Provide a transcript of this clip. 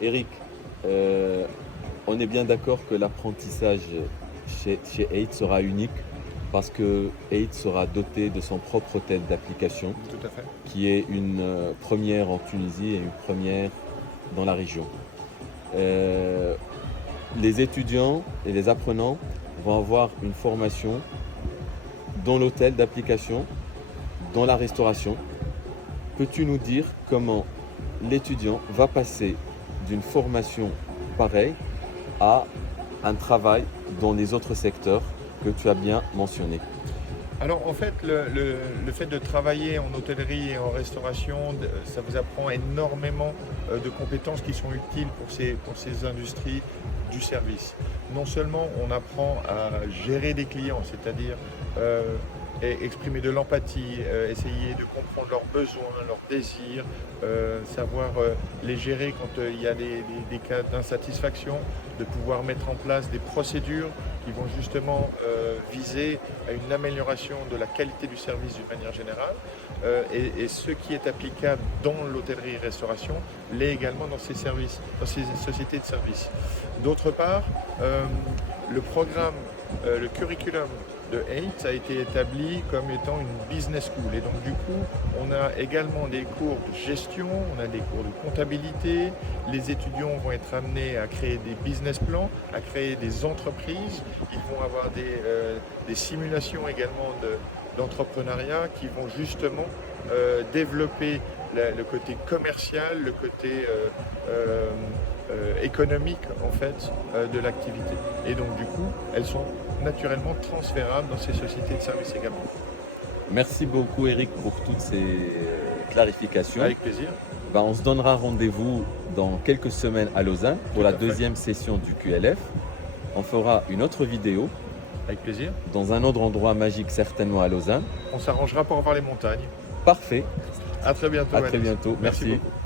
Eric, on est bien d'accord que l'apprentissage chez 8 sera unique parce que 8 sera doté de son propre hôtel d'application Tout à fait. qui est une première en Tunisie et une première dans la région. Euh, les étudiants et les apprenants vont avoir une formation dans l'hôtel d'application, dans la restauration. Peux-tu nous dire comment l'étudiant va passer d'une formation pareille à un travail dans les autres secteurs que tu as bien mentionnés? Alors en fait, le fait de travailler en hôtellerie et en restauration, ça vous apprend énormément de compétences qui sont utiles pour ces industries du service. Non seulement on apprend à gérer des clients, c'est-à-dire exprimer de l'empathie, essayer de comprendre leurs besoins, leurs désirs, savoir les gérer quand il y a des cas d'insatisfaction, de pouvoir mettre en place des procédures qui vont justement viser à une amélioration de la qualité du service d'une manière générale. Et ce qui est applicable dans l'hôtellerie-restauration l'est également dans ces services, dans ces sociétés de services. D'autre part, le programme, le curriculum de 8 a été établi comme étant une business school. Et donc du coup, on a également des cours de gestion, on a des cours de comptabilité. Les étudiants vont être amenés à créer des business plans, à créer des entreprises. Ils vont avoir des simulations également d'entrepreneuriat qui vont justement développer le côté commercial, le côté économique en fait de l'activité. Et donc du coup, elles sont naturellement transférables dans ces sociétés de services également. Merci beaucoup Eric pour toutes ces clarifications. Avec plaisir. Ben, on se donnera rendez-vous dans quelques semaines à Lausanne pour Tout la à fait. deuxième session du QLF. On fera une autre vidéo Avec plaisir. dans un autre endroit magique certainement à Lausanne. On s'arrangera pour voir les montagnes. Parfait, À très bientôt. à très Alex. bientôt. Merci Merci. beaucoup.